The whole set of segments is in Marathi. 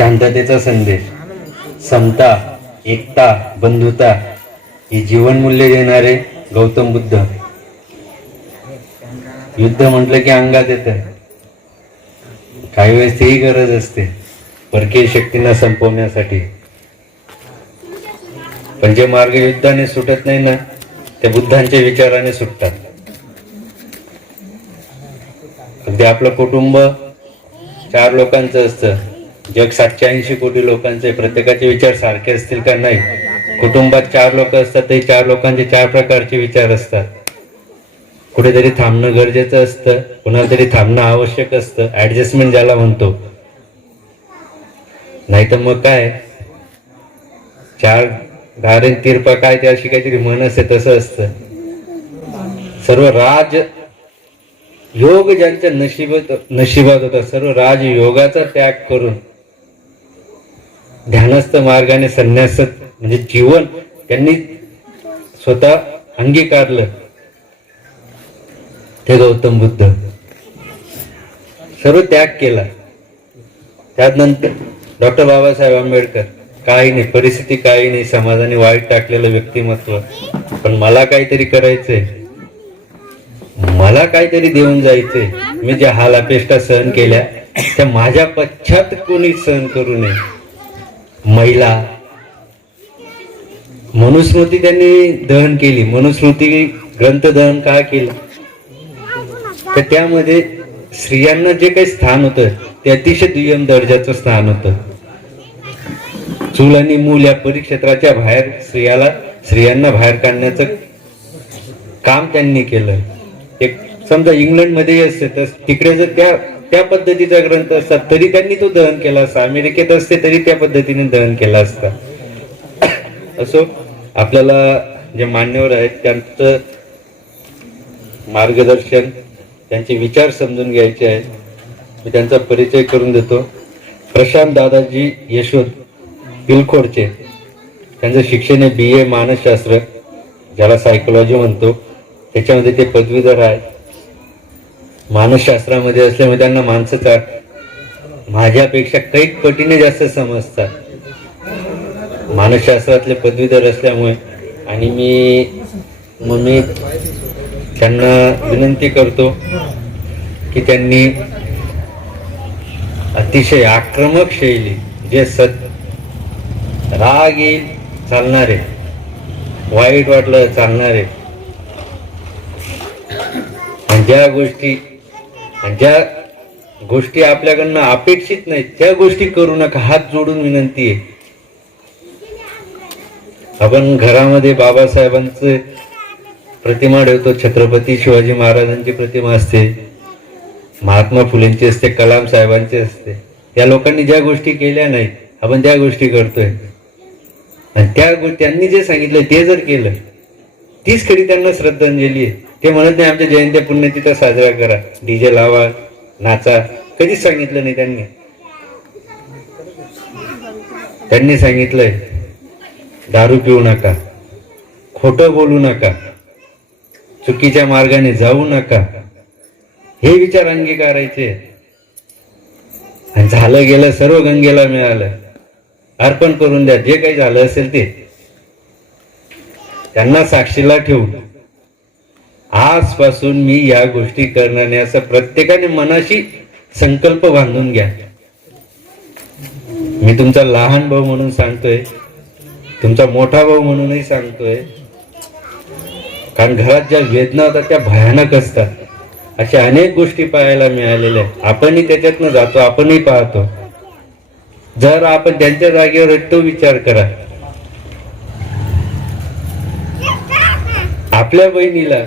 शांततेचा संदेश, समता, एकता, बंधुता ही जीवनमूल्य देणारे गौतम बुद्ध. युद्ध म्हटलं की अंगात येतं. काही वेळेस तेही गरज असते परकीय शक्तींना संपवण्यासाठी. पण जे मार्ग युद्धाने सुटत नाही ना, ते बुद्धांच्या विचाराने सुटतात. अगदी आपलं कुटुंब 4 लोकांचं असतं, जग 780 कोटी लोकांचं आहे. प्रत्येकाचे विचार सारखे असतील का? नाही. कुटुंबात 4 लोक असतात, ते 4 लोकांचे 4 प्रकारचे विचार असतात. कुठेतरी थांबणं गरजेचं असतं, कुणाला तरी थांबणं आवश्यक असतं, ऍडजस्टमेंट ज्याला म्हणतो. नाही तर मग काय, 4 धारे तिरपा काय, ते अशी काहीतरी म्हण असते, तसं असतं. सर्व राज योग ज्यांच्या नशिबात होता, सर्व राज योगाचा त्याग करून ध्यानस्थ मार्गाने संन्यास म्हणजे जीवन त्यांनी स्वतः अंगीकारलं, ते गौतम बुद्ध. सर्व त्याग केला. त्यानंतर डॉक्टर बाबासाहेब आंबेडकर, काही नाही, परिस्थिती काही नाही, समाजाने वाईट टाकलेलं व्यक्तिमत्व, पण मला काहीतरी करायचंय, मला काहीतरी देऊन जायचंय. मी ज्या हाल अपेष्टा सहन केल्या त्या माझ्या पश्चात कोणी सहन करू नये. महिला मनुस्मृती त्यांनी दहन केली. मनुस्मृती ग्रंथ दहन का केलं? तर त्यामध्ये स्त्रियांना जे काही स्थान होतं ते अतिशय दुय्यम दर्जाचं स्थान होतं. चूल आणि मूल या परिक्षेत्राच्या बाहेर स्त्रियांना बाहेर काढण्याचं काम त्यांनी केलं. एक समजा इंग्लंडमध्ये असते तर तिकडे जर त्या पद्धतीचा ग्रंथ असतात तरी त्यांनी तो दहन केला असता. अमेरिकेत असते तरी त्या पद्धतीने दहन केला असता. असो, आपल्याला जे मान्यवर आहेत त्यांचं मार्गदर्शन, त्यांचे विचार समजून घ्यायचे आहेत. मी त्यांचा परिचय करून देतो. प्रशांत दादाजी यशवंत पिलखोडचे. त्यांचं शिक्षण आहे BA मानसशास्त्र, ज्याला सायकोलॉजी म्हणतो. त्याच्यामध्ये ते पदवीधर आहेत. मानसशास्त्रामध्ये असल्यामुळे त्यांना माणसाचा माझ्यापेक्षा कैक पटीने जास्त समजतात. मानसशास्त्रातले पदवीधर असल्यामुळे. आणि मी त्यांना विनंती करतो की त्यांनी अतिशय आक्रमक शैली, जे राग येईल चालणारे, वाईट वाटलं चालणारे, आणि ज्या गोष्टी आपल्याकडनं अपेक्षित नाहीत त्या गोष्टी करू नका. हात जोडून विनंती आहे. आपण घरामध्ये बाबासाहेबांचे प्रतिमा ठेवतो, छत्रपती शिवाजी महाराजांची प्रतिमा असते, महात्मा फुलेंची असते, कलाम साहेबांची असते. त्या लोकांनी ज्या गोष्टी केल्या नाहीत आपण त्या गोष्टी करतोय. आणि त्यांनी जे सांगितलं ते जर केलं, तीच खरी त्यांना श्रद्धांजली आहे. ते म्हणत नाही आमच्या जयंत्या पुण्यतिथी साजरा करा, DJ लावा, नाचा. कधीच सांगितलं नाही त्यांनी. त्यांनी सांगितलंय दारू पिऊ नका, खोटं बोलू नका, चुकीच्या मार्गाने जाऊ नका. हे विचार अंगीकारायचे. आणि झालं गेलं सर्व गंगेला मिळालं, अर्पण करून द्या. जे काही झालं असेल ते त्यांना साक्षीला ठेवून आजपासून मी या गोष्टी करणार नाही असं प्रत्येकाने मनाशी संकल्प बांधून घ्या. मी तुमचा लहान भाऊ म्हणून सांगतोय, तुमचा मोठा भाऊ म्हणूनही सांगतोय. कारण घरात ज्या वेदना होतात त्या भयानक असतात. अशा अनेक गोष्टी पाहायला मिळालेल्या. आपणही त्याच्यातनं जातो, आपणही पाहतो. जर आपण त्यांच्या जागेवर तो विचार करा. आपल्या बहिणीला,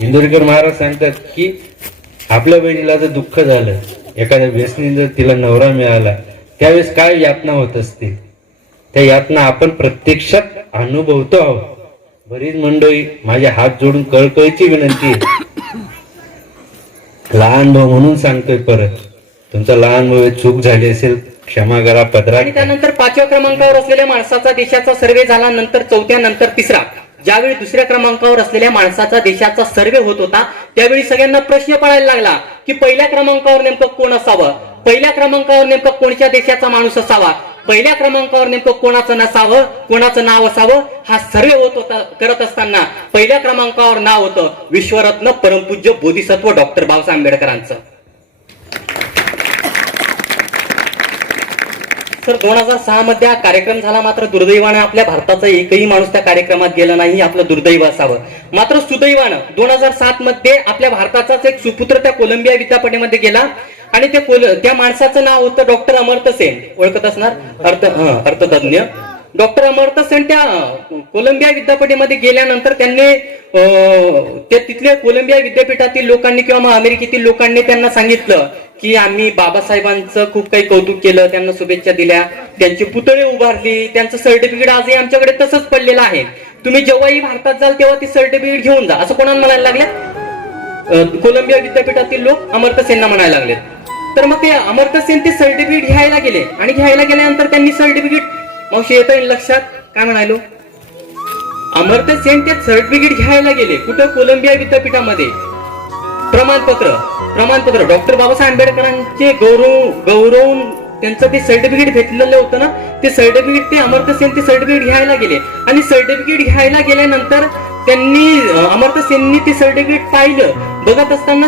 इंदोरीकर महाराज सांगतात की आपल्या बहिणीला जर दुःख झालं, एखाद्या व्यसनी जर तिला नवरा मिळाला, त्यावेळेस काय यातना होत असते, त्या यातना आपण प्रत्यक्षात अनुभवतो आहोत. बरीच मंडळी, माझ्या हात जोडून कळकळीची विनंती आहे, लहान भाऊ म्हणून सांगतोय परत, तुमचा लहान भाऊ चूक झाली असेल क्षमा करा, पदरा. आणि त्यानंतर 5व्या क्रमांकावर असलेल्या माणसाचा देशाचा सर्वे झाला. नंतर 4थ्या, नंतर 3रा. ज्यावेळी 2ऱ्या क्रमांकावर असलेल्या माणसाचा देशाचा सर्वे होत होता त्यावेळी सगळ्यांना प्रश्न पडायला लागला की पहिल्या क्रमांकावर नेमकं कोण असावं. पहिल्या क्रमांकावर नेमकं कोणत्या देशाचा माणूस असावा, पहिल्या क्रमांकावर नेमकं कोणाचं नसावं, कोणाचं नाव असावं, हा सर्वे होत होता. करत असताना पहिल्या क्रमांकावर नाव होतं विश्वरत्न परमपूज्य बोधिसत्व डॉक्टर बाबासाहेब आंबेडकरांचं. सर 2006 मध्ये हा कार्यक्रम झाला, मात्र दुर्दैवानं आपल्या भारताचा एकही माणूस त्या कार्यक्रमात गेला नाही, आपलं दुर्दैव असावं. मात्र सुदैवानं 2007 मध्ये आपल्या भारताचाच एक सुपुत्र त्या कोलंबिया विद्यापीठामध्ये गेला आणि त्या माणसाचं नाव होतं डॉक्टर अमर्त्य सेन. ओळखत असणार, अर्थतज्ञ डॉक्टर अमर्त्य सेन. त्या कोलंबिया विद्यापीठामध्ये गेल्यानंतर त्यांनी त्या तिथल्या कोलंबिया विद्यापीठातील लोकांनी किंवा मग अमेरिकेतील लोकांनी त्यांना सांगितलं की आम्ही बाबासाहेबांचं खूप काही कौतुक केलं, त्यांना शुभेच्छा दिल्या, त्यांचे पुतळे उभारली, त्यांचं सर्टिफिकेट आजही आमच्याकडे तसंच पडलेलं आहे, तुम्ही जेव्हाही भारतात जाल तेव्हा ते सर्टिफिकेट घेऊन जा, असं कोणाला म्हणायला लागल्या? कोलंबिया विद्यापीठातील लोक अमर्त्य सेनना म्हणायला लागले. तर मग ते अमर्त्य सेन ते सर्टिफिकेट घ्यायला गेले आणि घ्यायला गेल्यानंतर त्यांनी सर्टिफिकेट, मावशी येतं लक्षात काय म्हणालो, अमर्त्य सेन ते सर्टिफिकेट घ्यायला गेले कुठं? कोलंबिया विद्यापीठामध्ये. प्रमाणपत्र डॉक्टर बाबासाहेब आंबेडकरांचे गौरवून त्यांचं ते सर्टिफिकेट घेतलेलं होतं ना, ते सर्टिफिकेट ते अमर्त्य सेन ते सर्टिफिकेट घ्यायला गेले आणि सर्टिफिकेट घ्यायला गेल्यानंतर त्यांनी अमर्त्य सेननी ते सर्टिफिकेट पाहिलं.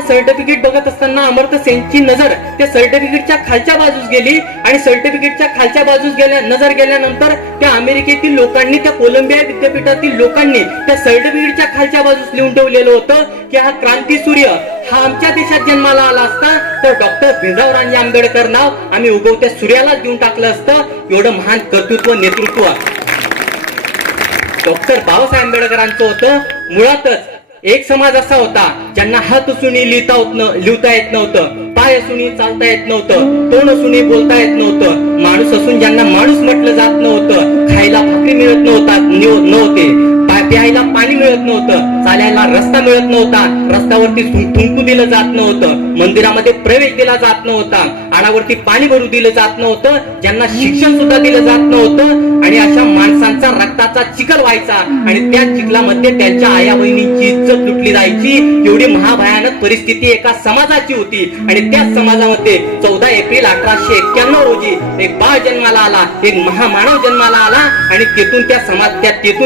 सर्टिफिकेट बघत असताना अमर्त्य सेनची नजर त्या सर्टिफिकेटच्या खालच्या बाजूस गेली आणि सर्टिफिकेटच्या खालच्या बाजूस नजर गेल्यानंतर त्या अमेरिकेतील लोकांनी, त्या कोलंबिया विद्यापीठातील लोकांनी त्या सर्टिफिकेटच्या खालच्या बाजूस लिहून ठेवलेलं होतं की हा क्रांती सूर्य हा आमच्या देशात जन्माला आला असता तर डॉक्टर भीमराव रानजी आंबेडकर नाव आम्ही उगवत्या सूर्याला देऊन टाकलं असतं. एवढं महान कर्तृत्व, नेतृत्व डॉक्टर बाबासाहेब आंबेडकरांचं होतं. मुळातच एक समाज असा होता ज्यांना हात असूनही लिहिता येत नव्हतं, पाय असूनही चालता येत नव्हतं, तोंड असूनही बोलता येत नव्हतं, माणूस असून ज्यांना माणूस म्हटलं जात नव्हतं, खायला भाकरी मिळत नव्हते, प्यायला पाणी मिळत नव्हतं, चालायला रस्ता मिळत नव्हता, रस्त्यावरती थुंकू दिलं जात नव्हतं, मंदिरामध्ये प्रवेश दिला जात नव्हता, आडावरती पाणी भरू दिलं जात नव्हतं, ज्यांना शिक्षण सुद्धा दिलं जात नव्हतं आणि अशा माणसांचा रक्ताचा चिखल व्हायचा आणि त्या चिखलामध्ये त्यांच्या आया बहिणींची इज्जत लुटली जायची. एवढी महाभयानक परिस्थिती एका समाजाची होती आणि त्याच समाजामध्ये 14 एप्रिल 1891 रोजी एक बाळ जन्माला आला, एक महामानव जन्माला आला आणि तेथून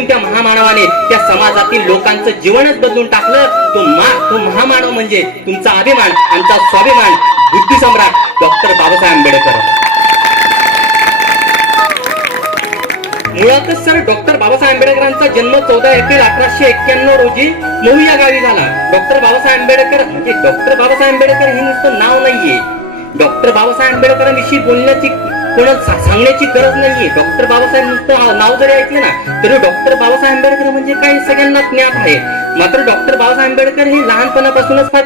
त्या महामानवाने त्या समाजातील लोकांचं जीवनच बदलून टाकलं. तो महामानव म्हणजे तुमचा अभिमान, आमचा स्वाभिमान, बुद्धी सम्राट डॉक्टर बाबासाहेब आंबेडकर. मुळातच सर डॉक्टर बाबासाहेब आंबेडकरांचा जन्म 14 एप्रिल 1891 रोजी महू या गावी झाला. डॉक्टर बाबासाहेब आंबेडकर म्हणजे डॉक्टर बाबासाहेब आंबेडकर हे नुसतं नाव नाहीये. डॉक्टर बाबासाहेब आंबेडकरांविषयी बोलण्याची कोणाला सांगण्याची गरज नाहीये. डॉक्टर बाबासाहेब नुसतं नाव जरी ऐकलं ना तरी डॉक्टर बाबासाहेब आंबेडकर म्हणजे काही सगळ्यांना ज्ञात आहे. मात्र डॉक्टर बाबासाहेब आंबेडकर हे लहानपणापासूनच फार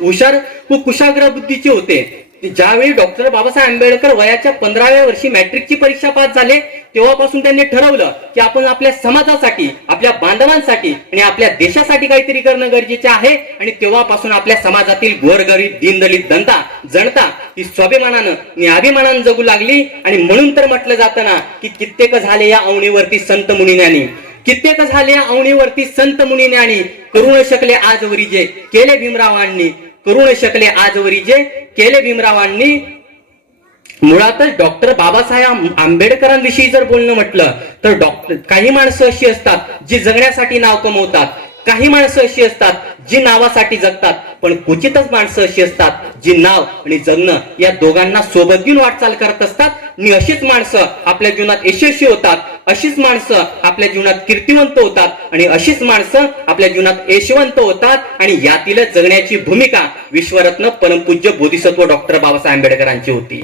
हुशार व कुशाग्र बुद्धीचे होते. ज्यावेळी डॉक्टर बाबासाहेब आंबेडकर वयाच्या 15व्या वर्षी मॅट्रिकची परीक्षा पास झाले तेव्हापासून त्यांनी ठरवलं की आपण आपल्या समाजासाठी, आपल्या बांधवांसाठी आणि आपल्या देशासाठी काहीतरी करणं गरजेचे आहे. आणि तेव्हापासून आपल्या समाजातील गोरगरीब, दीनदलित जनता ही स्वाभिमानानं, अभिमानानं जगू लागली. आणि म्हणून तर म्हटलं जातं ना की कित्येक झाले या अवनीवरती संत मुनीज्ञानी, कित्येक झाले या अवनीवरती संत मुनीज्ञानी, करू न शकले आजवरी जे केले भीमरावांनी, करू न शकले आजवरी जे केले भीमरावांनी. मुळातच डॉक्टर बाबासाहेब आंबेडकरांविषयी जर बोलणं म्हटलं तर काही माणसं अशी असतात जी जगण्यासाठी नाव कमवतात, काही माणसं अशी असतात जी नावासाठी जगतात, पण क्वचितच माणसं अशी असतात जी नाव आणि जगणं या दोघांना सोबत घेऊन वाटचाल करत असतात. आणि अशीच माणसं आपल्या जीवनात यशस्वी होतात, अशीच माणसं आपल्या जीवनात कीर्तिवंत होतात आणि अशीच माणसं आपल्या जीवनात यशवंत होतात. आणि यातीलच जगण्याची भूमिका विश्वरत्न परमपूज्य बोधिसत्व डॉक्टर बाबासाहेब आंबेडकरांची होती.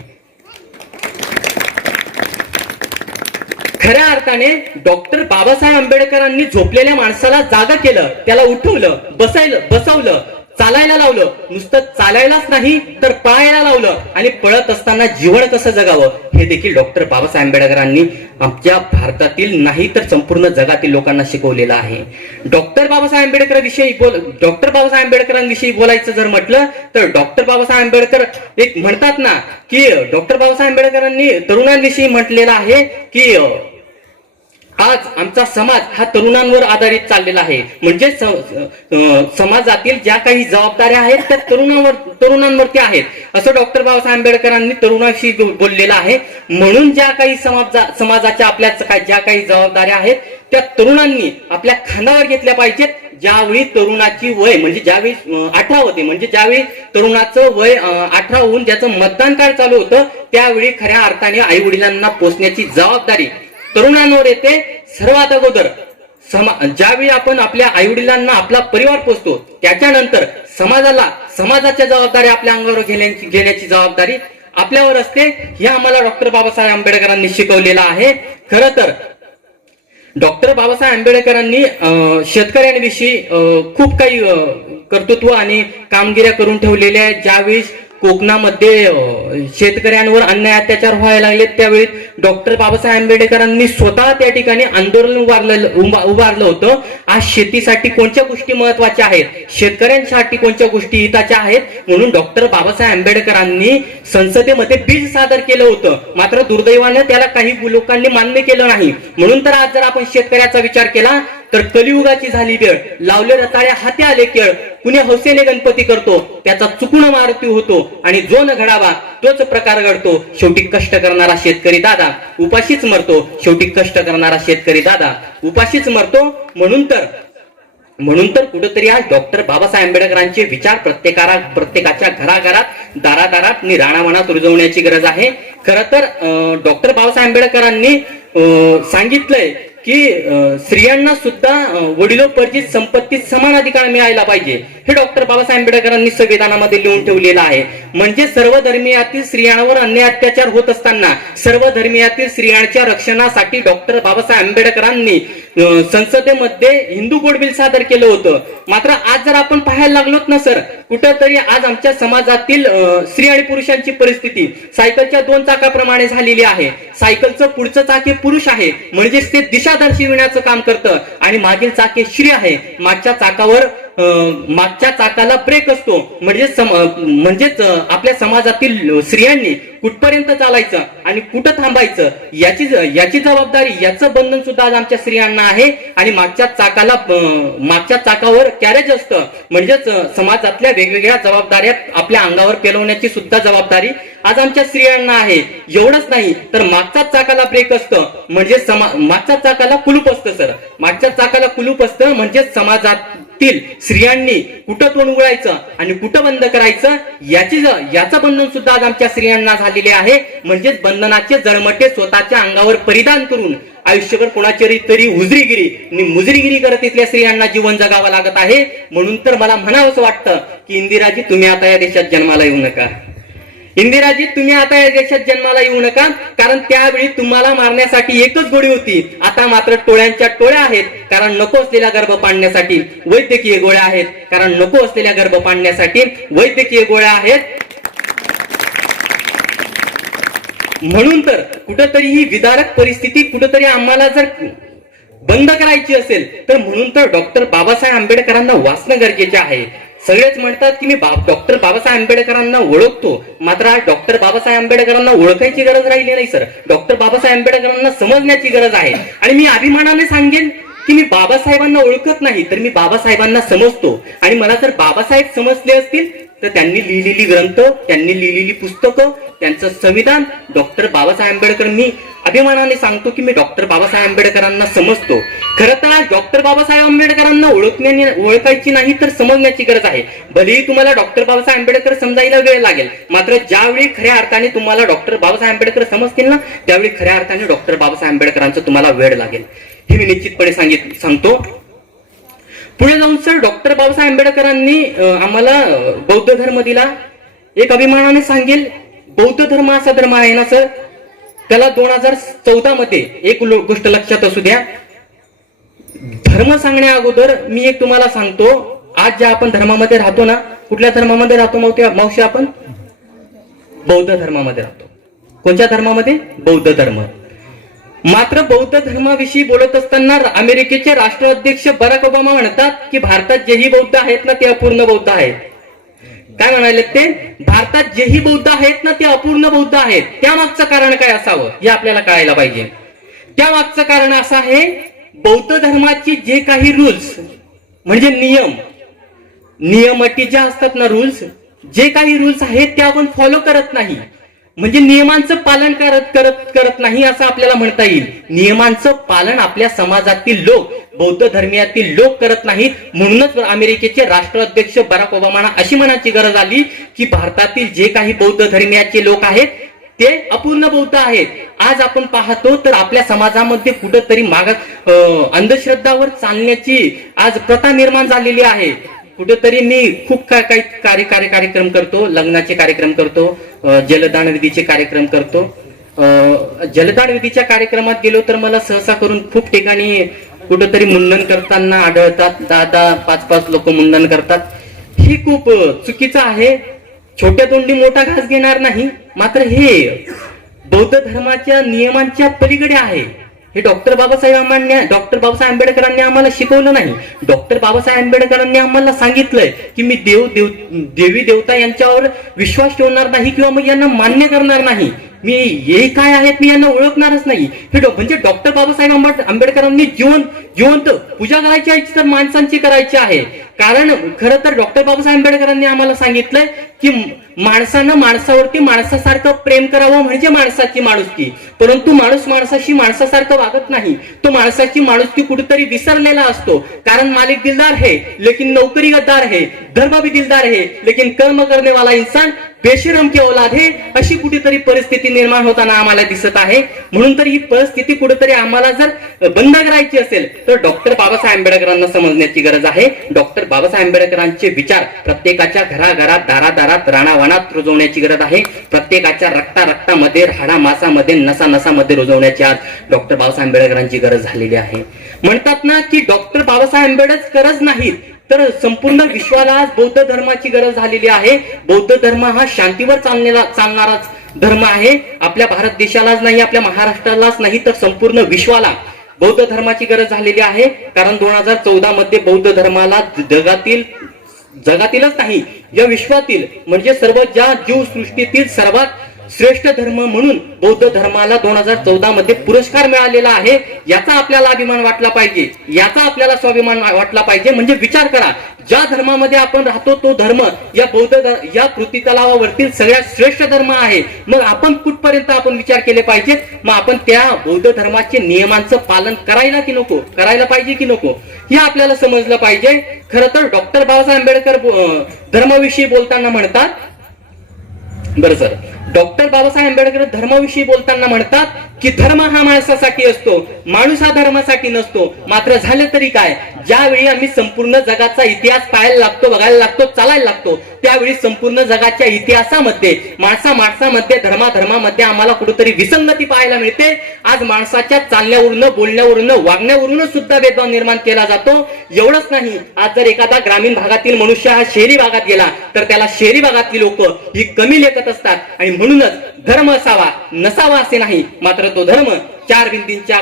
खऱ्या अर्थाने डॉक्टर बाबासाहेब आंबेडकरांनी झोपलेल्या माणसाला जागा केलं, त्याला उठवलं, बसवलं, चालायला लावलं. नुसतं चालायलाच नाही तर पळायला लावलं आणि पळत असताना जीवन कसं जगावं हे देखील डॉक्टर बाबासाहेब आंबेडकरांनी आमच्या भारतातील नाही तर संपूर्ण जगातील लोकांना शिकवलेलं आहे. डॉक्टर बाबासाहेब आंबेडकरांविषयी बोलायचं जर म्हटलं तर डॉक्टर बाबासाहेब आंबेडकर एक म्हणतात ना की डॉक्टर बाबासाहेब आंबेडकरांनी तरुणांविषयी म्हटलेलं आहे की आज आमचा समाज हा तरुणांवर आधारित चाललेला आहे. म्हणजे समाजातील ज्या काही जबाबदाऱ्या आहेत त्या तरुणांवरती आहेत, असं डॉक्टर बाबासाहेब आंबेडकरांनी तरुणाशी बोललेलं आहे. म्हणून ज्या काही समाजाच्या आपल्या ज्या काही जबाबदाऱ्या आहेत त्या तरुणांनी आपल्या खांद्यावर घेतल्या पाहिजेत. ज्यावेळी तरुणाची वय म्हणजे ज्यावेळी 18 होते, म्हणजे ज्यावेळी तरुणाचं वय 18 होऊन ज्याचं मतदान कार्ड चालू होतं, त्यावेळी खऱ्या अर्थाने आई वडिलांना पोचण्याची जबाबदारी तरुणांवर येते. सर्वात अगोदर ज्यावेळी आपण आपल्या आई वडिलांना आपला परिवार पोचतो, त्याच्यानंतर समाजाच्या जबाबदारी आपल्या अंगावर घेण्याची जबाबदारी आपल्यावर असते. हे आम्हाला डॉक्टर बाबासाहेब आंबेडकरांनी शिकवलेलं आहे. खरं तर डॉक्टर बाबासाहेब आंबेडकरांनी शेतकऱ्यांविषयी खूप काही कर्तृत्व आणि कामगिऱ्या करून ठेवलेल्या आहेत. ज्यावेळी कोकणामध्ये शेतकऱ्यांवर अन्याय अत्याचार व्हायला लागले, त्यावेळी डॉक्टर बाबासाहेब आंबेडकरांनी स्वतः त्या ठिकाणी आंदोलन उभारलं होतं. आज शेतीसाठी कोणत्या गोष्टी महत्वाच्या आहेत, शेतकऱ्यांसाठी कोणत्या गोष्टी हिताच्या आहेत, म्हणून डॉक्टर बाबासाहेब आंबेडकरांनी संसदेमध्ये बिल सादर केलं होतं. मात्र दुर्दैवाने त्याला काही लोकांनी मान्य केलं नाही. म्हणून तर आज जर आपण शेतकऱ्याचा विचार केला तर कलियुगाची झाली वेळ, लावले रताळ्या हाती आले केळ, कुणी हौसेने गणपती करतो, त्याचा चुकून मारुती होतो, आणि जो न घडावा तोच प्रकार घडतो. शेवटी कष्ट करणारा शेतकरी दादा उपाशीच मरतो. शेवटी कष्ट करणारा शेतकरी दादा उपाशीच मरतो. म्हणून तर कुठेतरी आज डॉक्टर बाबासाहेब आंबेडकरांचे विचार प्रत्येकाच्या घराघरात दारादारात आणि राणावनात रुजवण्याची गरज आहे. खरं तर डॉक्टर बाबासाहेब आंबेडकरांनी सांगितलंय की स्त्रियांना सुद्धा वडिलोपर्जित संपत्तीत समान अधिकार मिळायला पाहिजे. हे डॉक्टर बाबासाहेब आंबेडकरांनी संविधानामध्ये लिहून ठेवलेलं आहे. म्हणजे सर्व धर्मीयातील स्त्रियांवर अन्याय अत्याचार होत असताना सर्व धर्मीयातील स्त्रियांच्या रक्षणासाठी डॉक्टर बाबासाहेब आंबेडकरांनी संसदेमध्ये हिंदू कोड बिल सादर केलं होतं. मात्र आज जर आपण पाहायला लागलोत ना सर, कुठंतरी आज आमच्या समाजातील स्त्री आणि पुरुषांची परिस्थिती सायकलच्या 2 चाकाप्रमाणे झालेली आहे. सायकलचं पुढचं चाक हे पुरुष आहे, म्हणजेच ते दिशा दर्शविण्याचं काम करतं, आणि मागील चाक हे स्त्री आहे. मागच्या चाकाला ब्रेक असतो. म्हणजेच आपल्या समाजातील स्त्रियांनी कुठपर्यंत चालायचं आणि कुठं थांबायचं याची जबाबदारी, याचं बंधन सुद्धा आज आमच्या स्त्रियांना आहे. आणि मागच्या चाकावर कॅरेज असतं, म्हणजेच समाजातल्या वेगवेगळ्या जबाबदाऱ्या आपल्या अंगावर पेलवण्याची सुद्धा जबाबदारी आज आमच्या स्त्रियांना आहे. एवढंच नाही तर मागच्याच चाकाला ब्रेक असतं, म्हणजे मागच्याच चाकाला कुलूप असतं सर. मागच्याच चाकाला कुलूप असतं, म्हणजे समाजातील स्त्रियांनी कुठं तोंड उघडायचं आणि कुठं बंद करायचं याचं बंधन सुद्धा आज आमच्या स्त्रियांना झालेले आहे. म्हणजेच बंधनाचे जळमटे स्वतःच्या अंगावर परिधान करून आयुष्यभर कोणाची तरी हुजरीगिरी आणि मुजरीगिरी करत इथल्या स्त्रियांना जीवन जगावं लागत आहे. म्हणून तर मला म्हणावंसं वाटतं की इंदिराजी, तुम्ही आता या देशात जन्माला येऊ नका. इंदिराजी, तुम्ही आता या देशात जन्माला येऊ नका, कारण त्यावेळी तुम्हाला मारण्यासाठी एकच गोळी होती. आता मात्र टोळ्यांच्या टोळ्या आहेत, कारण नको असलेला गर्भ पाडण्यासाठी वैद्यकीय गोळ्या आहेत. कारण नको असलेल्या गर्भ पाडण्यासाठी वैद्यकीय गोळ्या आहेत. म्हणून तर कुठंतरी ही विदारक परिस्थिती कुठंतरी आम्हाला जर बंद करायची असेल तर म्हणून तर डॉक्टर बाबासाहेब आंबेडकरांना वाचणं गरजेचे आहे. सगळेच म्हणतात की मी डॉक्टर बाबासाहेब आंबेडकरांना ओळखतो, मात्र आज डॉक्टर बाबासाहेब आंबेडकरांना ओळखायची गरज राहिली नाही सर. डॉक्टर बाबासाहेब आंबेडकरांना समजण्याची गरज आहे. आणि मी अभिमानाने सांगेन की मी बाबासाहेबांना ओळखत नाही, तर मी बाबासाहेबांना समजतो. आणि मला जर बाबासाहेब समजले असतील तर त्यांनी लिहिलेली ग्रंथ, त्यांनी लिहिलेली पुस्तकं, त्यांचं संविधान, डॉक्टर बाबासाहेब आंबेडकर, मी अभिमानाने सांगतो की मी डॉक्टर बाबासाहेब आंबेडकरांना समजतो. खरं तर आज डॉक्टर बाबासाहेब आंबेडकरांना ओळखायची नाही तर समजण्याची गरज आहे. भलेही तुम्हाला डॉक्टर बाबासाहेब आंबेडकर समजायला वेळ लागेल, मात्र ज्यावेळी खऱ्या अर्थाने तुम्हाला डॉक्टर बाबासाहेब आंबेडकर समजतील ना, त्यावेळी खऱ्या अर्थाने डॉक्टर बाबासाहेब आंबेडकरांचं तुम्हाला वेळ लागेल, हे मी निश्चितपणे सांगतो. पुढे जाऊन सर डॉक्टर बाबासाहेब आंबेडकरांनी आम्हाला बौद्ध धर्म दिला. एक अभिमानाने सांगेल, बौद्ध धर्म असा धर्म आहे ना सर, त्याला 2014 मध्ये एक गोष्ट लक्षात असू द्या. धर्म सांगण्या अगोदर मी एक तुम्हाला सांगतो, आज ज्या आपण धर्मामध्ये राहतो ना, कुठल्या धर्मामध्ये राहतो मावशी? आपण बौद्ध धर्मामध्ये राहतो. कोणत्या धर्मामध्ये? बौद्ध धर्म. मात्र बौद्ध धर्माविषयी बोलत असताना अमेरिकेचे राष्ट्राध्यक्ष बराक ओबामा म्हणतात की भारतात जेही बौद्ध आहेत ना ते अपूर्ण बौद्ध आहेत. काय म्हणाले ते? भारतात जेही बौद्ध आहेत ना ते अपूर्ण बौद्ध आहेत. त्यामागचं कारण काय असावं हे आपल्याला कळायला पाहिजे. त्यामागचं कारण असं आहे, बौद्ध धर्माची जे काही रूल्स म्हणजे नियम अटी ज्या असतात ना, रूल्स, जे काही रूल्स आहेत ते आपण फॉलो करत नाही, म्हणजे नियमांचं पालन करत नाही असं आपल्याला म्हणता येईल. नियमांचं पालन आपल्या समाजातील लोक, बौद्ध धर्मियातील लोक करत नाहीत. म्हणूनच अमेरिकेचे राष्ट्राध्यक्ष बराक ओबामांना अशी म्हणायची गरज आली की भारतातील जे काही बौद्ध धर्मियाचे लोक आहेत ते अपूर्ण बौद्ध आहेत. आज आपण पाहतो तर आपल्या समाजामध्ये कुठंतरी अंधश्रद्धावर चालण्याची आज प्रथा निर्माण झालेली आहे. कुठेतरी मी खूप काही कार्यक्रम करतो, लग्नाचे कार्यक्रम करतो, जलदान विधीचे कार्यक्रम करतो. जलदान विधीच्या कार्यक्रमात गेलो तर मला सहसा करून खूप ठिकाणी कुठेतरी मुंडन करताना आढळतात. 10-5 लोक मुंडन करतात. हे खूप चुकीचं आहे. छोट्या तोंडी मोठा घास घेणार नाही, मात्र हे बौद्ध धर्माच्या नियमांच्या पलीकडे आहे. हे डॉक्टर बाबासाहेब आंबेडकरांनी आम्हाला शिकवलं नाही. डॉक्टर बाबासाहेब आंबेडकरांनी आम्हाला सांगितलंय की मी देवी देवता यांच्यावर विश्वास ठेवणार नाही किंवा मग यांना मान्य करणार नाही. मी हे काय आहेत मी यांना ओळखणारच नाही. हे म्हणजे डॉक्टर बाबासाहेब आंबेडकरांनी जिवंत पूजा करायची आहे तर माणसांची करायची आहे. कारण खरं तर डॉक्टर बाबासाहेब आंबेडकरांनी आम्हाला सांगितलंय की माणसानं माणसावरती माणसासारखं प्रेम करावं म्हणजे माणसाची माणुसकी. परंतु माणूस माणसाशी माणसासारखं वागत नाही. तो माणसाची माणुसकी कुठेतरी विसरलेला असतो. कारण मालिक दिलदार है लेकिन नौकरी गद्दार है, धर्म भी दिलदार है लेकिन कर्म करने वाला इंसान बेशरम की औलाद है. अशी कुठेतरी परिस्थिती निर्माण होताना आम्हाला दिसत आहे. म्हणून तर ही परिस्थिती कुठेतरी आम्हाला जर बंद करायची असेल तर डॉक्टर बाबासाहेब आंबेडकरांना समजण्याची गरज आहे. डॉक्टर बाबासाहेब आंबेडकरांचे विचार प्रत्येकाच्या घराघरात, दारादारात, राणावाणात रुजवण्याची गरज आहे. प्रत्येकाच्या रक्तामध्ये, हाडामासामध्ये, नसानसामध्ये रुजवण्याची आज डॉक्टर बाबासाहेब आंबेडकरांची गरज झालेली आहे. म्हणतात ना की डॉक्टर बाबासाहेब आंबेडकरच नाहीत तर संपूर्ण विश्वाला आज बौद्ध धर्माची गरज झालेली आहे. बौद्ध धर्म हा शांतीवर चालणाराच धर्म आहे. आपल्या भारत देशालाच नाही, आपल्या महाराष्ट्रालाच नाही तर संपूर्ण विश्वाला बौद्ध धर्माची गरज झालेली आहे. कारण 2014 मध्ये बौद्ध धर्माला जगातीलच नाही या विश्वातील म्हणजे सर्व ज्या जीवसृष्टीतील सर्वात श्रेष्ठ धर्म म्हणून बौद्ध धर्माला 2014 मध्ये पुरस्कार मिळालेला आहे. याचा आपल्याला अभिमान वाटला पाहिजे, याचा आपल्याला स्वाभिमान वाटला पाहिजे. म्हणजे विचार करा, ज्या धर्मामध्ये आपण राहतो तो धर्म या पृथ्वी तलावावरतील सगळ्यात श्रेष्ठ धर्म आहे. मग आपण कुठपर्यंत आपण विचार केले पाहिजेत. मग आपण त्या बौद्ध धर्माचे नियमांचं पालन करायला पाहिजे की नको हे आपल्याला समजलं पाहिजे. खरं तर डॉक्टर बाबासाहेब आंबेडकर धर्माविषयी बोलताना म्हणतात, बरं सर, डॉक्टर बाबासाहेब आंबेडकर धर्माविषयी बोलताना म्हणतात की धर्म हा माणसासाठी असतो, माणूस हा धर्मासाठी नसतो. मात्र झालं तरी काय, ज्यावेळी आम्ही संपूर्ण जगाचा इतिहास पाहायला लागतो, बघायला लागतो, चालायला लागतो, त्यावेळी संपूर्ण जगाच्या इतिहासामध्ये माणसामध्ये, धर्मामध्ये आम्हाला कुठेतरी विसंगती पाहायला मिळते. आज माणसाच्या चालण्यावरून, बोलण्यावरून, वागण्यावरूनच सुद्धा भेदभाव निर्माण केला जातो. एवढंच नाही, आज जर एखादा ग्रामीण भागातील मनुष्य हा शहरी भागात गेला तर त्याला शहरी भागातली लोक ही कमी लेखत असतात. आणि म्हणूनच धर्म असावा नसावा असे नाही, मात्र तो धर्म चार भिंतींच्या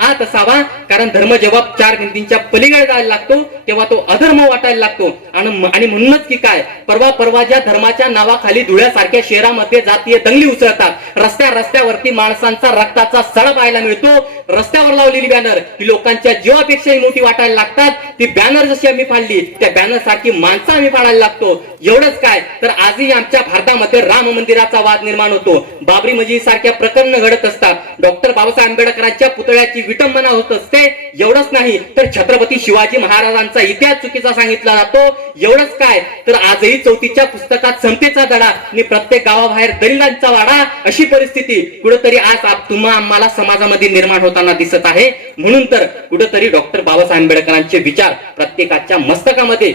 आत असावा. कारण धर्म जेव्हा 4 भिंतींच्या पलीकडे जायला लागतो तेव्हा तो अधर्म वाटायला लागतो. आणि म्हणूनच की काय, परवा ज्या धर्माच्या नावाखाली धुळ्यासारख्या शहरामध्ये जातीय दंगली उसळतात, रस्त्यावरती माणसांचा रक्ताचा सडा पाहायला मिळतो. रस्त्यावर लावलेली बॅनर ही लोकांच्या जीवापेक्षाही मोठी वाटायला लागतात. ती बॅनर जशी आम्ही फाडली त्या बॅनर सारखी माणसं आम्ही फाडायला लागतो. एवढंच काय तर आजही आमच्या भारतामध्ये राम मंदिराचा वाद निर्माण होतो, बाबरी मस्जिद सारख्या प्रकरण घडत असतात, डॉक्टर बाबासाहेब आंबेडकरांच्या पुतळ्याची विटंबना होत असते. एवढंच नाही तर छत्रपती शिवाजी महाराजांचा इतिहास चुकीचा सांगितला जातो. एवढंच काय तर आजही 4थीच्या पुस्तकात समतेचा धडा आणि प्रत्येक गावाबाहेर दलितांचा वाडा अशी परिस्थिती कुठेतरी आज आम्हाला समाजामध्ये निर्माण होताना दिसत आहे. म्हणून तर कुठेतरी डॉक्टर बाबासाहेब आंबेडकरांचे विचार प्रत्येकाच्या मस्तकामध्ये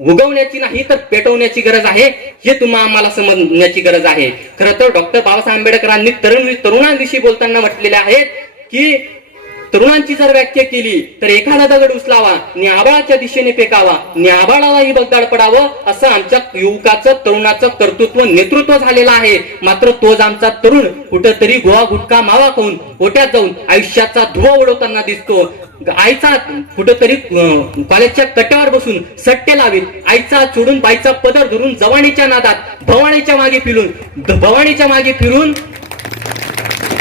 उगवण्याची नाही तर पेटवण्याची गरज आहे. हे तुम्हाला आम्हाला समजण्याची गरज आहे. खरं तर डॉक्टर बाबासाहेब आंबेडकरांनी तरुणांविषयी बोलताना म्हटलेले आहेत की तरुणांची जर व्याख्या केली तर एखादा दगड उचलावा, आभाळाच्या दिशेने फेकावा, आभाळालाही बगदाड पडावं, असं आमच्या युवकाचं, तरुणाचं कर्तृत्व, नेतृत्व झालेलं आहे. मात्र तोच आमचा तरुण कुठेतरी गोवा गुटखा मावा खाऊन पोट्यात जाऊन आयुष्याचा धुवा उडवताना दिसतो. आईचा कुठेतरी कॉलेजच्या कट्ट्यावर बसून सट्टे लावीत, आईचा सोडून बाईचा पदर धरून जवानीच्या नादात भवानीच्या मागे फिरून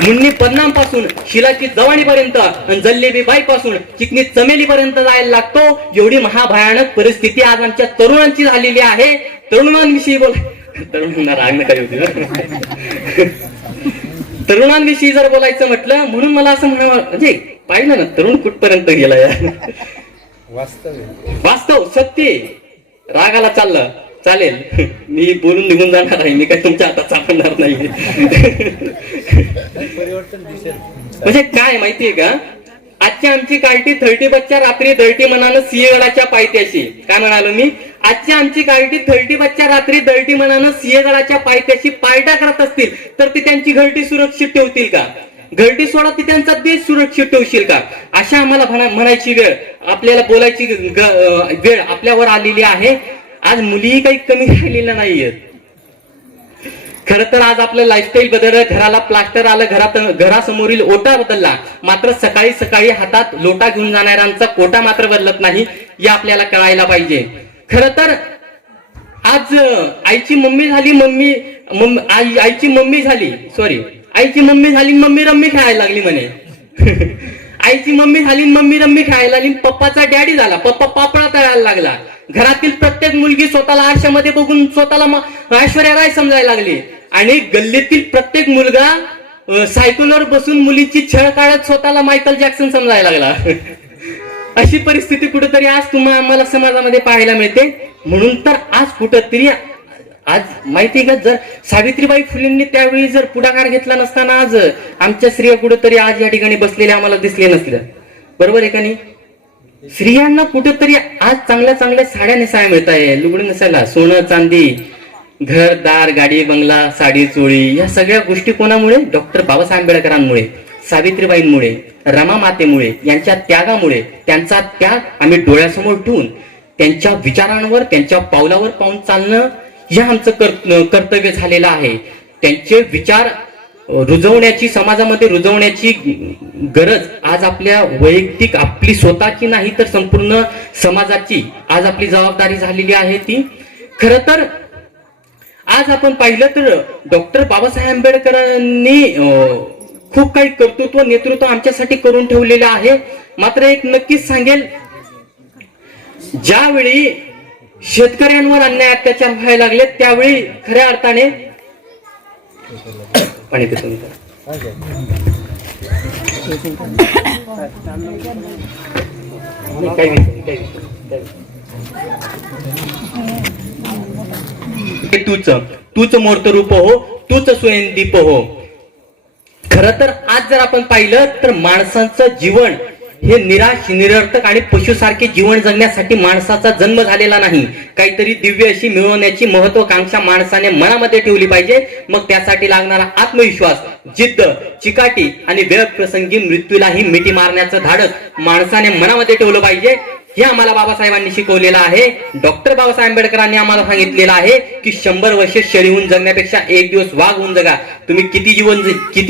मुन्नी पन्नाम पासून शिलाची जवानी पर्यंत आणि जल्लेबी बाई पासून चिकनी चमेली पर्यंत जायला लागतो. एवढी महाभयानक परिस्थिती आज आमच्या तरुणांची झालेली आहे. तरुणांविषयी तरुणांना राग नका येऊ देऊ. तरुणांविषयी जर बोलायचं म्हटलं म्हणून मला असं म्हणावं, म्हणजे पाहिलं ना तरुण कुठपर्यंत गेला यार. वास्तव सत्य रागाला चाललं चालेल, मी बोलून निघून जाणार आहे, मी काय तुमच्या हातात सापडणार नाही. म्हणजे काय माहितीये का, आजची आमची कार्टी 30 बच्चा रात्री दळटी मनानं सिंहगडाच्या पायथ्याशी. काय म्हणालो मी, आजची आमची कार्टी 30 बच्चा रात्री दळटी मनानं सिंहगडाच्या पायथ्याशी पायटा करत असतील तर ती त्यांची घरटी सुरक्षित ठेवतील का? घरटी सोडा ती त्यांचा देश सुरक्षित ठेवशील का? अशा आम्हाला म्हणायची वेळ, आपल्याला बोलायची वेळ आपल्यावर आलेली आहे. आज मुलीही काही कमी राहिलेल्या नाहीयेत. खर तर आज आपलं लाईफस्टाईल बदललं, घराला प्लास्टर आलं, घरासमोरील ओटा बदलला, मात्र सकाळी सकाळी हातात लोटा घेऊन जाणाऱ्यांचा कोटा मात्र बदलत नाही, हे आपल्याला कळायला पाहिजे. खर तर आज आईची मम्मी झाली आईची मम्मी झाली मम्मी रम्मी खेळायला लागली म्हणे. आईची मम्मी झाली मम्मी रम्मी खेळायला लागली. पप्पाचा डॅडी झाला, पप्पा पापडा तळायला लागला. घरातील प्रत्येक मुलगी स्वतःला आरशामध्ये बघून स्वतःला ऐश्वर्या राय समजायला लागली आणि गल्लीतील प्रत्येक मुलगा सायकलवर बसून मुलीची छळ काढत स्वतःला मायकल जॅक्सन समजायला लागला. अशी परिस्थिती कुठेतरी आज आम्हाला समाजामध्ये पाहायला मिळते. म्हणून तर आज कुठेतरी आज माहिती का, जर सावित्रीबाई फुलेंनी त्यावेळी जर पुढाकार घेतला नसताना आज आमच्या स्त्रिया कुठेतरी आज या ठिकाणी बसलेल्या आम्हाला दिसले नसल्या. बरोबर आहे का नाही? स्त्रियांना कुठेतरी आज चांगल्या चांगल्या साड्या नेसायला मिळत आहे, लुगडी नेसायला, सोनं चांदी, घरदार, गाडी बंगला, साडी चोळी, या सगळ्या गोष्टी कोणामुळे? डॉक्टर बाबासाहेब आंबेडकरांमुळे, सावित्रीबाईंमुळे, रमा मातेमुळे, यांच्या त्यागामुळे. त्यांचा त्याग आम्ही डोळ्यासमोर ठेवून त्यांच्या विचारांवर, त्यांच्या पावलावर पाऊल चालणं हे आमचं कर्तव्य झालेलं आहे. त्यांचे विचार रुजवण्याची, समाजामध्ये रुजवण्याची गरज आज आपल्या वैयक्तिक, आपली स्वतःची नाही तर संपूर्ण समाजाची आज आपली जबाबदारी झालेली आहे ती. खर तर आज आपण पाहिलं तर डॉक्टर बाबासाहेब आंबेडकरांनी खूप काही कर्तृत्व, नेतृत्व आमच्यासाठी करून ठेवलेलं आहे. मात्र एक नक्कीच सांगेल, ज्यावेळी शेतकऱ्यांवर अन्याय अत्याचार व्हायला लागले त्यावेळी खऱ्या अर्थाने पाणी पितो तूच मूर्त रूप हो, तूच स्वयंदीप हो. खर तर आज जर आपण पाहिलं तर माणसाचं जीवन हे निराश, निरर्थक आणि पशुसारखे जीवन जगण्यासाठी माणसाचा जन्म झालेला नाही. काहीतरी दिव्य अशी मिळवण्याची महत्वाकांक्षा माणसाने मनामध्ये ठेवली पाहिजे. मग त्यासाठी लागणारा आत्मविश्वास, जिद्द, चिकाटी आणि वेळ प्रसंगी मृत्यूलाही मिठी मारण्याचं धाडस माणसाने मनामध्ये ठेवलं पाहिजे. हे आम्हाला बाबासाहेबांनी शिकवलेलं आहे. डॉक्टर बाबासाहेब आंबेडकरांनी आम्हाला सांगितलेलं आहे की 100 वर्ष शेळी होऊन जगण्यापेक्षा एक दिवस वाघ होऊन जगा. तुम्ही किती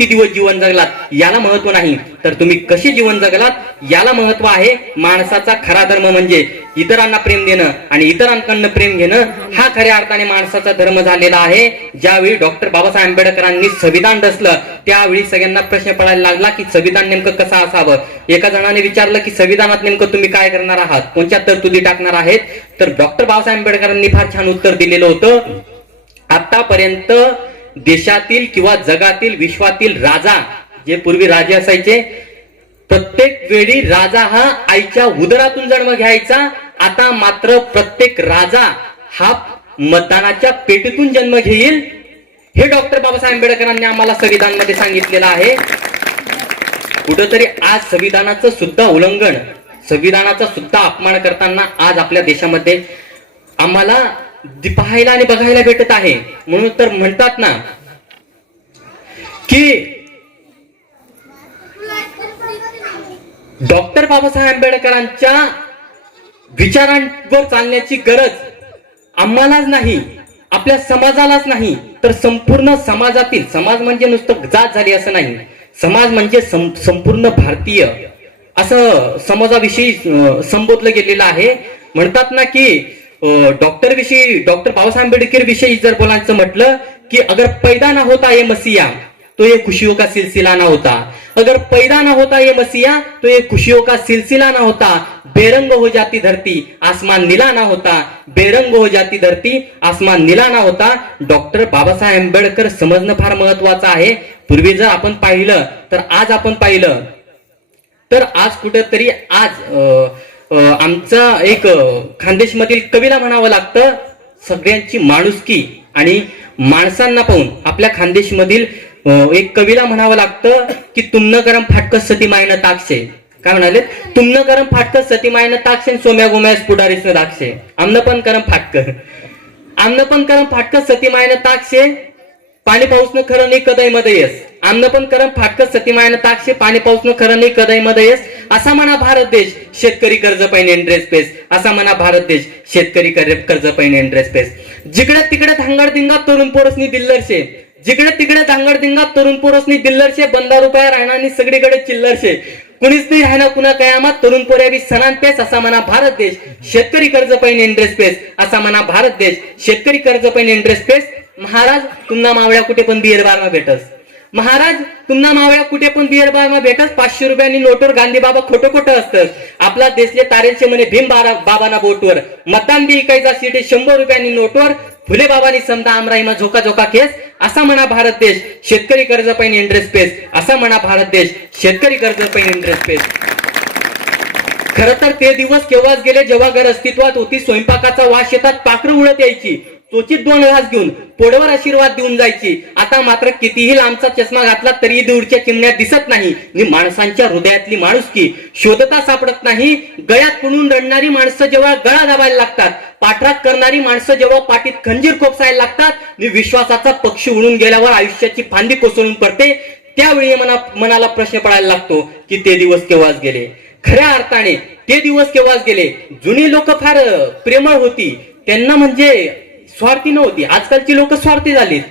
दिवस जीवन जगलात याला महत्व नाही, तर तुम्ही कसे जीवन जगलात याला महत्व आहे. माणसाचा खरा धर्म म्हणजे इतरांना प्रेम देणं आणि इतरांकडनं प्रेम घेणं, हा खऱ्या अर्थाने माणसाचा धर्म झालेला आहे. ज्यावेळी डॉक्टर बाबासाहेब आंबेडकरांनी संविधान रचलं त्यावेळी सगळ्यांना प्रश्न पडायला लागला की संविधान नेमकं कसं असावं. एका जणाने विचारलं की संविधानात नेमकं तुम्ही काय करणार आहात, कोणत्या तरतुदी टाकणार आहेत, तर डॉक्टर बाबासाहेब आंबेडकरांनी फार छान उत्तर दिलेलं होतं. आतापर्यंत देशातील किंवा जगातील, विश्वातील राजा, जे पूर्वी राजे असायचे, प्रत्येक वेळी राजा हा आईच्या उदरातून जन्म घ्यायचा. आता मात्र प्रत्येक राजा हा मतदानाच्या पेटीतून जन्म घेईल. हे डॉक्टर बाबासाहेब आंबेडकरांनी आम्हाला संविधानामध्ये सांगितलेलं आहे. कुठंतरी आज संविधानाचं सुद्धा उल्लंघन, संविधानाचा सुद्धा अपमान करताना आज आपल्या देशामध्ये आम्हाला पाहायला आणि बघायला भेटत आहे. म्हणून तर म्हणतात ना की डॉक्टर बाबासाहेब आंबेडकरांच्या विचारांवर चालण्याची गरज आम्हालाच नाही, आपल्या समाजालाच नाही, तर संपूर्ण समाजातील, समाज म्हणजे नुसतं जात झाली असं नाही, समाज म्हणजे संपूर्ण भारतीय असं समाजाविषयी संबोधलं गेलेलं आहे. म्हणतात ना की डॉक्टर बाबासाहेब आंबेडकर विषयी जर बोलायचं म्हटलं की अगर पैदा ना होता ये मसीहा तो ये खुशियों का सिलसिला ना होता, अगर पैदा ना होता ये मसीहा तो ये खुशियों का सिलसिला ना होता, बेरंग हो जाती धरती आसमान नीला ना होता, बेरंग हो जाती धरती आसमान नीला ना होता. डॉक्टर बाबासाहेब आंबेडकर समजणं फार महत्वाचं आहे. पूर्वी जर आपण पाहिलं तर आज आपण पाहिलं तर आज कुठेतरी आज आमचा एक खानदेशमधील कवीला म्हणावं लागतं, सगळ्यांची माणुसकी आणि माणसांना पाहून आपल्या खानदेशमधील एक कवीला म्हणावं लागतं की तुमनं गरम फाटकस सती मायनं ताकशे. काय म्हणाले? तुमनं गरम फाटकस सती मायनं ताकशे, सोम्या गोम्यास पुढारीस दाक्षे. आमनं पण गरम फाटक, आमनं पण गरम फाटकस सती मायनं ताकशे, पाणी पाऊसनं खरं नाही कदय मध्ये येस. आमनं पण करम फाटकस सती मायनं ताकशे, पाणी पाऊसनं खरं नाही कदय मध्ये येस. असा म्हणा भारत देश शेतकरी कर्ज पैने इंटरेस्ट पेस. असा म्हणा भारत देश शेतकरी कर्ज पैने इंटरेस्ट पेस. जिकडे तिकडे धांगड दिंगा तरुण पोरसनी दिल्लरशे, जिकडे तिकडे धांगड दिंगा तरुण पोरसनी दिल्लरशे, बंदा रुपया राहणानी सगळीकडे चिल्लरशे. कुणीच नाही राहणार कुणा कयामात, तरुण पोऱ्यावी सणान पेस. असा म्हणा भारत देश शेतकरी कर्ज पैने इंटरेस्ट पेस. असा म्हणा भारत देश शेतकरी कर्ज पैने इंटरेस्ट पेस. महाराज तुम्हाला मावळ्या कुठे पण बियर बारमा भेटस. महाराज तुम्हाला मावळ्या कुठे पण बियर बारमा भेटस. 500 रुपयांनी नोटवर गांधी बाबा खोटं खोटं असतं. आपला देशले तारेलचे म्हणे भीम बाबाना बोटवर. मतदान बी इकायचा सीटे 100 रुपयांनी नोटवर. फुले बाबांनी समजा आमराईमा झोका झोका केस. असा म्हणा भारत देश शेतकरी कर्ज पैन इंटरेस्ट पेस. असा म्हणा भारत देश शेतकरी कर्ज पैन इंटरेस्ट पेस. खर तर ते दिवस केव्हाच गेले जेव्हा घर अस्तित्वात होती. स्वयंपाकाचा वास शेतात पाखरं उडत यायची. चोचीत 2 घास घेऊन पोडवर आशीर्वाद देऊन जायची. आता मात्र कितीही लांबचा चष्मा घातला तरी दूरच्या चिमण्यात दिसत नाही. नि माणसांच्या हृदयातली माणुसकी शोधता सापडत नाही. गळ्यात कुणून रडणारी माणसं जेव्हा गळा दाबायला लागतात, पाठराग करणारी माणसं जेव्हा पाठीत खंजीर खोपसायला लागतात, नि विश्वासाचा पक्षी उडून गेल्यावर आयुष्याची फांदी कोसळून पडते, त्यावेळी मनाला प्रश्न पडायला लागतो की ते दिवस केव्हाच गेले. खऱ्या अर्थाने ते दिवस केव्हाच गेले. जुनी लोक फार प्रेमळ होती, त्यांना म्हणजे स्वार्थी नव्हती. आजकालची लोक स्वार्थी झालीत,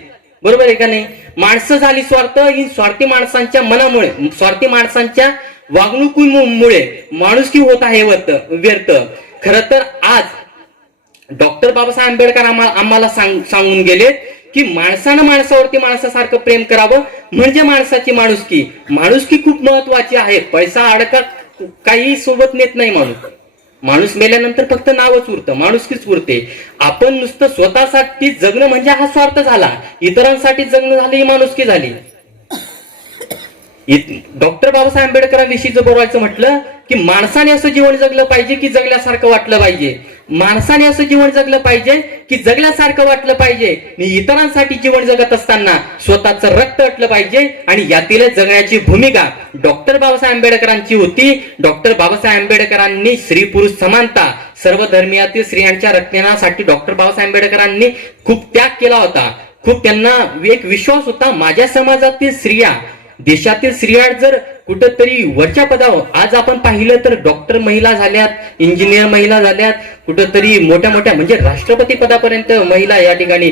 बरोबर आहे का नाही? माणसं झाली स्वार्थ. ही स्वार्थी माणसांच्या मनामुळे, स्वार्थी माणसांच्या वागणुकीमुळे माणुसकी होत आहे व्यर्थ. खर तर आज डॉक्टर बाबासाहेब आंबेडकर आम्हाला सांगून गेले की माणसानं माणसावरती माणसासारखं प्रेम करावं म्हणजे माणसाची माणुसकी. माणुसकी खूप महत्वाची आहे. पैसा अडका काही सोबत नेत नाही माणूस. माणूस मेल्यानंतर फक्त नावच उरतं, माणुसकीच उरते. आपण नुसतं स्वतःसाठी जगणं म्हणजे हा स्वार्थ झाला. इतरांसाठी जगणं झालं ही माणुसकी झाली. डॉक्टर बाबासाहेब आंबेडकरांविषयी जर बोलायचं म्हटलं की माणसाने असं जीवन जगलं पाहिजे की जगल्यासारखं वाटलं पाहिजे. माणसाने असं जीवन जगलं पाहिजे की जगल्यासारखं वाटलं पाहिजे. इतरांसाठी जीवन जगत असताना स्वतःचं रक्त अटलं पाहिजे. आणि यातील जगण्याची भूमिका डॉक्टर बाबासाहेब आंबेडकरांची होती. डॉक्टर बाबासाहेब आंबेडकरांनी स्त्री पुरुष समानता, सर्व धर्मीयातील स्त्रियांच्या रक्षणासाठी डॉक्टर बाबासाहेब आंबेडकरांनी खूप त्याग केला होता. खूप त्यांना एक विश्वास होता, माझ्या समाजातील स्त्रिया, देशातील स्त्रिया जर कुठंतरी वरच्या पदावर, आज आपण पाहिलं तर डॉक्टर महिला झाल्यात, इंजिनियर महिला झाल्यात, कुठंतरी मोठ्या मोठ्या म्हणजे राष्ट्रपती पदापर्यंत महिला या ठिकाणी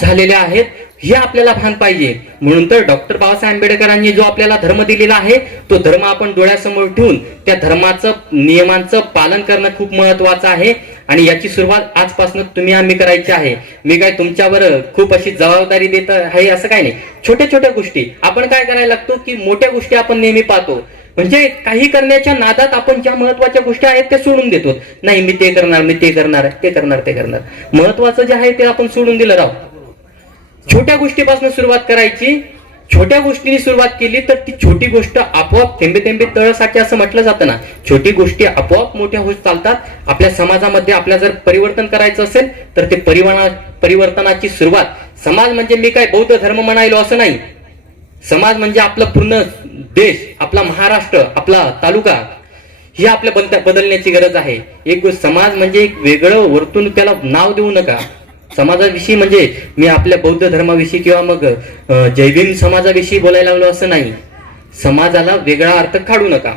झालेल्या आहेत. हे आपल्याला भान पाहिजे. म्हणून तर डॉक्टर बाबासाहेब आंबेडकरांनी जो आपल्याला धर्म दिलेला आहे तो धर्म आपण डोळ्यासमोर ठेवून त्या धर्माचं नियमांचं पालन करणं खूप महत्वाचं आहे. आणि याची सुरुवात आजपासून तुम्ही आम्ही करायची आहे. मी काय तुमच्यावर खूप अशी जबाबदारी देत आहे असं काय नाही. छोट्या छोट्या गोष्टी आपण काय करायला लागतो की मोठ्या गोष्टी आपण नेहमी पाहतो. म्हणजे काही करण्याच्या नादात आपण ज्या महत्वाच्या गोष्टी आहेत त्या सोडून देतो. नाही मी ते करणार, मी ते करणार, ते करणार, ते करणार. महत्वाचं जे आहे ते आपण सोडून दिलं राव. छोट्या गोष्टीपासून सुरुवात करायची. छोट्या गोष्टींनी सुरुवात केली तर ती छोटी गोष्ट आपोआप थेंबे थेंबे तळसाठी असं म्हटलं जातं ना. छोटी गोष्टी आपोआप मोठ्या होत चालतात. आपल्या समाजामध्ये आपल्या जर परिवर्तन करायचं असेल तर ते परिवर्तनाची सुरुवात, समाज म्हणजे मी काय बौद्ध धर्म म्हणायलो असं नाही. समाज म्हणजे आपला पूर्ण देश, आपला महाराष्ट्र, आपला तालुका, ही आपल्या बदलण्याची गरज आहे. एक समाज म्हणजे एक वेगळं वरतून त्याला नाव देऊ नका. समाजाविषयी म्हणजे मी आपल्या बौद्ध धर्माविषयी किंवा मग जय भीम समाजाविषयी बोलायला लागलो असं नाही. समाजाला वेगळा अर्थ काढू नका,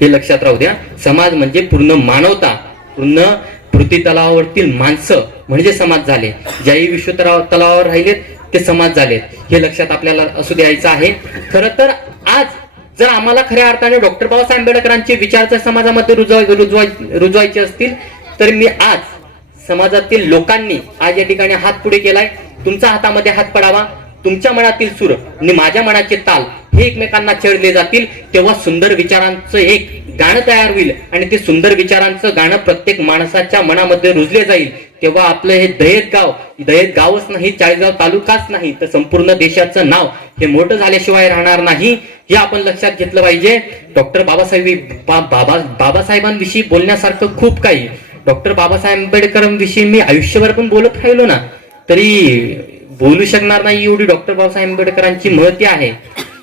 हे लक्षात राहू द्या. समाज म्हणजे पूर्ण मानवता, पूर्ण पृथ्वी तलावावरतील माणसं म्हणजे समाज झाले. ज्याही विश्व तलावावर राहिलेत ते समाज झालेत, हे लक्षात आपल्याला असू द्यायचं आहे. खरं तर आज जर आम्हाला खऱ्या अर्थाने डॉक्टर बाबासाहेब आंबेडकरांचे विचार जर समाजामध्ये रुजवायचे असतील तर मी आज समाजातील लोकांनी आज या ठिकाणी हात पुढे केलाय. तुमच्या हातामध्ये हात पडावा. तुमच्या मनातील सूर आणि माझ्या मनाचे ताल हे एकमेकांना छेडले जातील, तेव्हा सुंदर विचारांचं एक गाणं तयार होईल आणि ते सुंदर विचारांचं गाणं प्रत्येक माणसाच्या मनामध्ये रुजले जाईल. तेव्हा आपलं हे दहेज गावच नाही, चाळीसगाव तालुकाच नाही, तर संपूर्ण देशाचं नाव हे मोठं झाल्याशिवाय राहणार नाही. हे आपण लक्षात घेतलं पाहिजे. डॉक्टर बाबासाहेबांविषयी बोलण्यासारखं खूप काही. डॉक्टर बाबासाहेब आंबेडकरांविषयी मी आयुष्यभर पण बोलत राहिलो ना तरी बोलू शकणार नाही, एवढी डॉक्टर बाबासाहेब आंबेडकरांची महती आहे,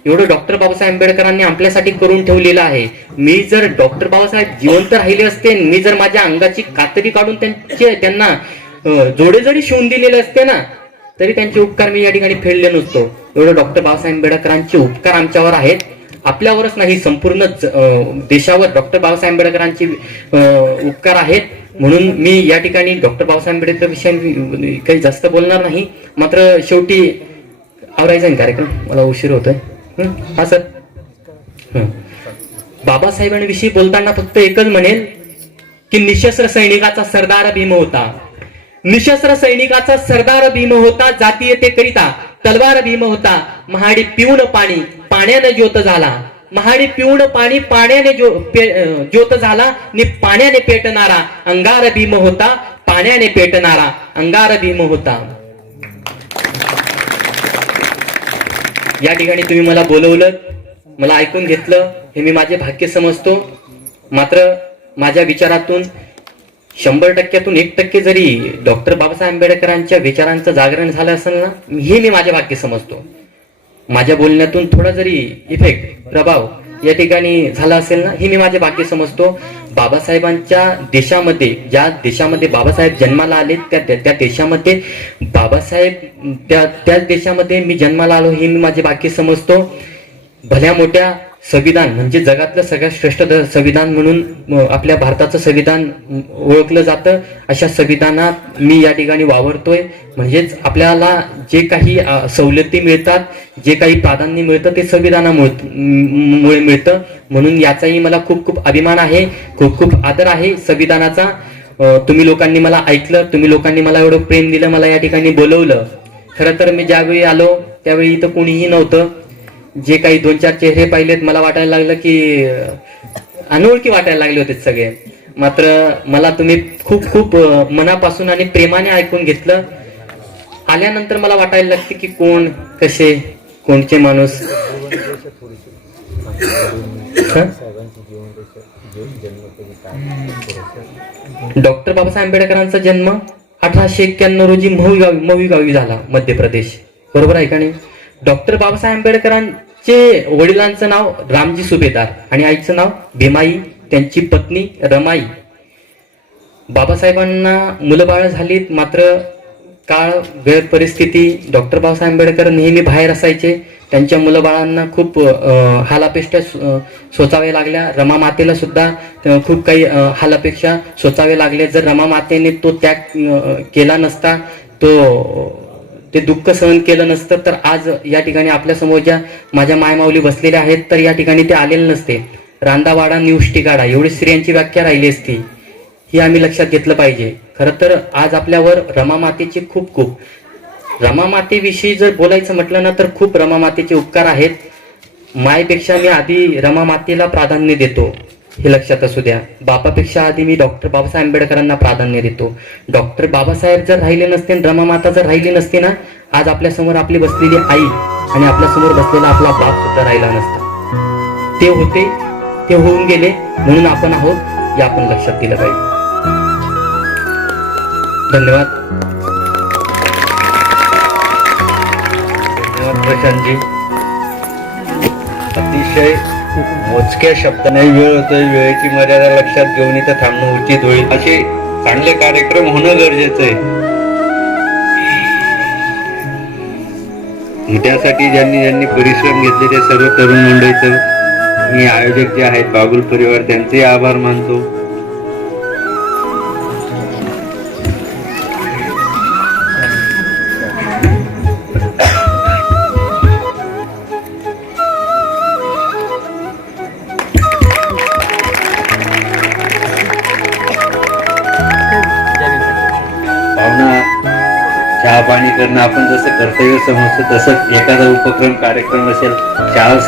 एवढं डॉक्टर बाबासाहेब आंबेडकरांनी आपल्यासाठी करून ठेवलेलं आहे. मी जर डॉक्टर बाबासाहेब जिवंत राहिले असते, मी जर माझ्या अंगाची कातडी काढून त्यांना जोडे जरी शिवून दिलेले असते ना, तरी त्यांचे उपकार मी या ठिकाणी फेडले नसतो. एवढं डॉक्टर बाबासाहेब आंबेडकरांचे उपकार आमच्यावर आहेत. आपल्यावरच नाही, संपूर्ण देशावर डॉक्टर बाबासाहेब आंबेडकरांचे उपकार आहेत. म्हणून मी या ठिकाणी डॉक्टर बाबासाहेब आंबेडकर विषयी काही जास्त बोलणार नाही. मात्र शेवटी आवरायचा आहे कार्यक्रम, मला उशीर होतोय. हा सर, बाबासाहेबांविषयी बोलताना फक्त एकच म्हणेल की निशस्त्र सैनिकाचा सरदार भीम होता, निशस्त्र सैनिकाचा सरदार भीम होता, जातीयते करिता तलवार भीम होता, महाडी पिऊन पाणी पाण्याने ज्योत झाला, महाडी पिऊन पाणी पाण्याने ज्योत झाला, नि पाण्याने पेटणारा अंगार भीम होता, पाण्याने पेटणारा अंगार भीम होता. या ठिकाणी तुम्ही मला बोलवलं, मला ऐकून घेतलं, हे मी माझे भाग्य समजतो. मात्र माझ्या विचारातून 100%तून 1% जरी डॉक्टर बाबासाहेब आंबेडकरांच्या विचारांचं जागरण झालं असेल ना, हे मी माझे भाग्य समजतो. माझ्या बोलण्यातून थोडा जरी इफेक्ट, प्रभाव या ठिकाणी झाला असेल ना, हे मी माझे भाग्य समजतो. बाबासाहेबांच्या देशामध्ये, ज्या देशामध्ये बाबासाहेब जन्माला आले त्या देशामध्ये बाबासाहेब त्याच देशामध्ये मी जन्माला आलो, हे मी माझे भाग्य समजतो. भल्या मोठ्या संविधान म्हणजे जगातलं सगळ्यात श्रेष्ठ संविधान म्हणून आपल्या भारताचं संविधान ओळखलं जातं. अशा संविधानात मी या ठिकाणी वावरतोय. म्हणजेच आपल्याला जे काही सवलती मिळतात, जे काही प्राधान्य मिळतं ते संविधानामुळे मिळतं. म्हणून याचाही मला खूप खूप अभिमान आहे, खूप खूप आदर आहे संविधानाचा. तुम्ही लोकांनी मला ऐकलं, तुम्ही लोकांनी मला एवढं प्रेम दिलं, मला या ठिकाणी बोलवलं. खरं तर मी ज्यावेळी आलो त्यावेळी इथं कोणीही नव्हतं. जे काही 2-4 चेहरे पाहिलेत, मला वाटायला लागलं की अनोळखी वाटायला लागले होते सगळे. मात्र मला तुम्ही खूप खूप मनापासून आणि प्रेमाने ऐकून घेतलं. आल्यानंतर मला वाटायला लागते की कोण, कसे, कोणचे माणूस. डॉक्टर बाबासाहेब आंबेडकरांचा जन्म 1891 रोजी महुई गावी झाला, मध्य प्रदेश. बरोबर आहे का नाही? डॉक्टर बाबासाहेब आंबेडकरांचे वडिलांचं नाव रामजी सुभेदार आणि आईचं नाव भीमाई, त्यांची पत्नी रमाई. बाबासाहेबांना मुलं बाळ झालीत, मात्र काळ, वेळ, परिस्थिती, डॉक्टर बाबासाहेब आंबेडकर नेहमी बाहेर असायचे. त्यांच्या मुलंबाळांना खूप हालापेष्टा सोचाव्या लागल्या. रमा मातेला सुद्धा खूप काही हालापेक्षा सोचावे लागले. जर रमा मातेने तो त्याग केला नसता, ते दुःख सहन केलं नसतं, तर आज या ठिकाणी आपल्या समोर ज्या माझ्या मायमाऊली बसलेल्या आहेत, तर या ठिकाणी ते आलेले नसते. रांदावाडा निउष्टी गाडा एवढी स्त्रियांची व्याख्या राहिली असती. ही आम्ही लक्षात घेतलं पाहिजे. खरं तर आज आपल्यावर रमा मातेचे खूप रमा मातेविषयी जर बोलायचं म्हटलं ना, तर खूप रमा मातेचे उपकार आहेत. मायपेक्षा मी आधी रमा मातेला प्राधान्य देतो, हे लक्षात असू द्या. बापापेक्षा आधी मी डॉक्टर बाबासाहेब आंबेडकरांना प्राधान्य देतो. डॉक्टर बाबासाहेब जर राहिले नसते, रमा माता जर राहिली नसते ना, आज आपल्यासमोर आपली बसलेली आई आणि आपल्यासमोर बसलेला आपला बाप सुद्धा राहिला नसता. ते होते, ते होऊन गेले, म्हणून आपण आहोत, हे आपण लक्षात दिलं पाहिजे. धन्यवाद. धन्यवाद प्रशांतजी. अतिशय मोजक्या शब्दाने वेळ होतोय, वेळेची मर्यादा लक्षात घेऊन इथं थांबणं उचित होईल. असे चांगले कार्यक्रम होणं गरजेचं आहे. त्यासाठी ज्यांनी परिश्रम घेतले ते सर्व तरुण मंडळीचं मी, आयोजक जे आहेत बागुल परिवार, त्यांचे आभार मानतो. चहा पाणी करणं आपण जसं कर्तव्य समजतो तसं एखादा उपक्रम कार्यक्रम असेल शाळा